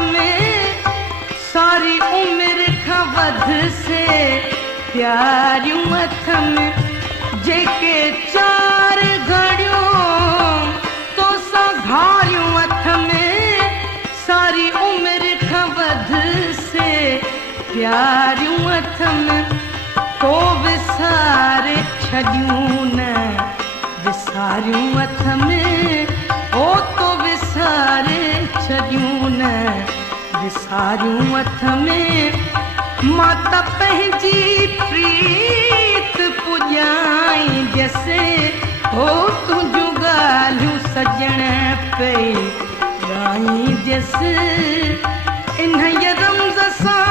में सारी उम्र का वध से प्यारियूं अथ में जेके चार घड़ियों तो सा घारियूं अथ में सारी उम्र का वध से प्यारियूं अथ में तो विसारे छॾियूं न विसारियूं अथ में ओ तो विसारे छॾियूं न विसारियूं अथ में माता पंहिंजी प्रीत पुॼाई जैसे हो तुंहिंजूं ॻाल्हियूं सजण पई ॻाई जैसे इन रमज़ सां